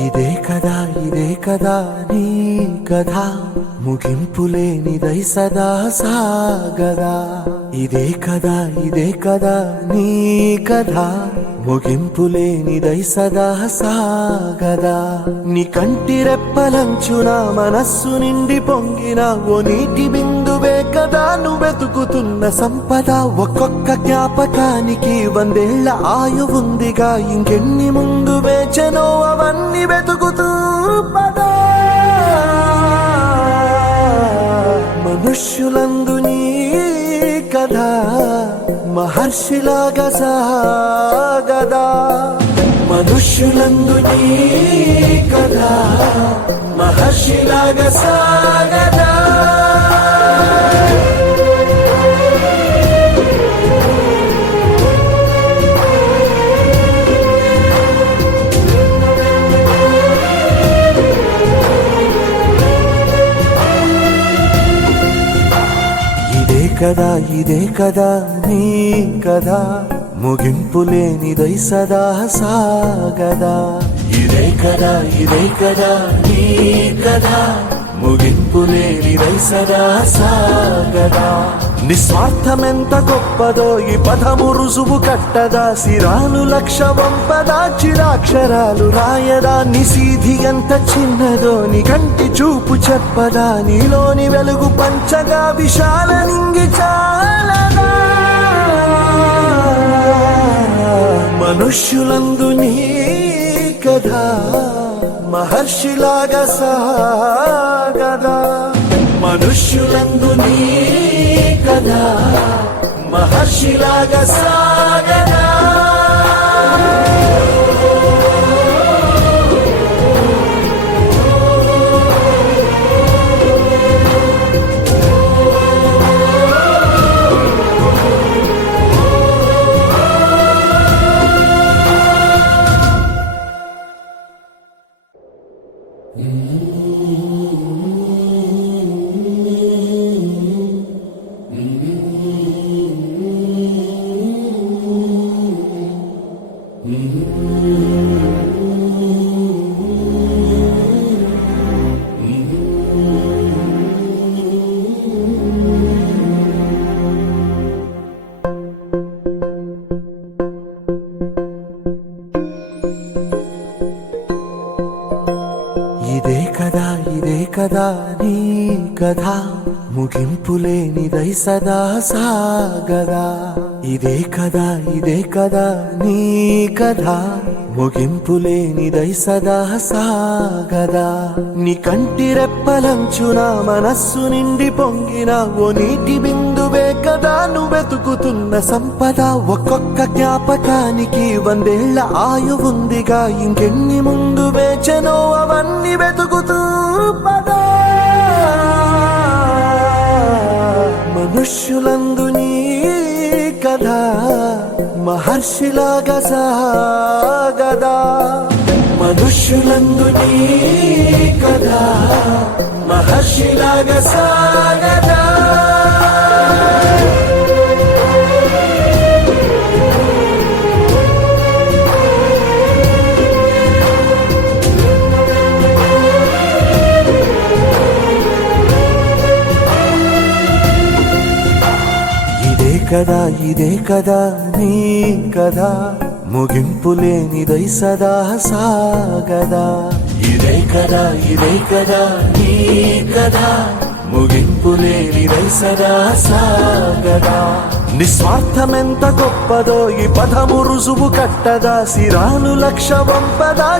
ఇదే కదా నీ కథ ముగింపులేనిదై సదా సాగదా. ఇదే కదా నీ కథ ముగింపులేనిదై సదా సాగదా. నీ కంటి రెప్పలంచున మనస్సు నిండి పొంగిన ఓ నీటి బిందువే కదా నువ్వెతుకుతున్న సంపద. ఒక్కొక్క జ్ఞాపకానికి 100 ఏళ్ల ఆయువుందిగా, ఇంకెన్ని ముందు వేచనో అవన్నీ వెతుకుతూ పదా. మనుష్యులందు నీ కథ మహర్షిలాగా సాగదా. మనుష్యులందు నీ కథ మహర్షిలాగా సాగదా. ఇదే కదా నీ కథ ముగింపులేనిదై సదా సాగదా. ఇదే కదా నీ కథ ముగింపులేనిదై సదా సాగదా. నిస్వార్థమెంత గొప్పదో ఈ పదము రుజువు కట్టదా. సిరాలు లక్ష వంపదా, చిరాక్షరాలు రాయదా. నిశీధి ఎంత చిన్నదో నీ కంటి చూపు చెప్పదా. నీలోని వెలుగు పంచగా విశాల నింగి చాలదా. మనుష్యులందు నీ కథ మహర్షిలాగా సాగదా. మనుష్యులందు నీ కథ మహర్షిలాగా సాగదా. ఇదే కదా నీ కథ ముగింపులేనిదై సదా సాగదా. ఇదే కదా నీ కథ ముగింపులేనిదై సదా సాగదా. నీ కంటి రెప్పలంచున మనస్సు నిండి పొంగిన ఓ నీటి బిందువే కదా నువ్వెతుకుతున్న సంపద. ఒక్కొక్క జ్ఞాపకానికి 100 ఏళ్ల ఆయువుందిగా, ఇంకెన్ని ముందు వేచనో అవన్నీ వెతుకుతూ పదా. మనుష్యులందు నీ కథ మహర్షిలాగా సాగదా. మనుష్యులందు నీ కథ మహర్షిలాగా సాగదా. ఇదే కదా నీ కథ ముగింపులేనిదై సదా సాగదా. ఇదే కదా నీ కథ ముగింపులేనిదై సదా సాగదా. నిస్వార్థమెంత గొప్పదో ఈ పదము రుజువు కట్టదా. సిరాలు లక్ష వంపదా.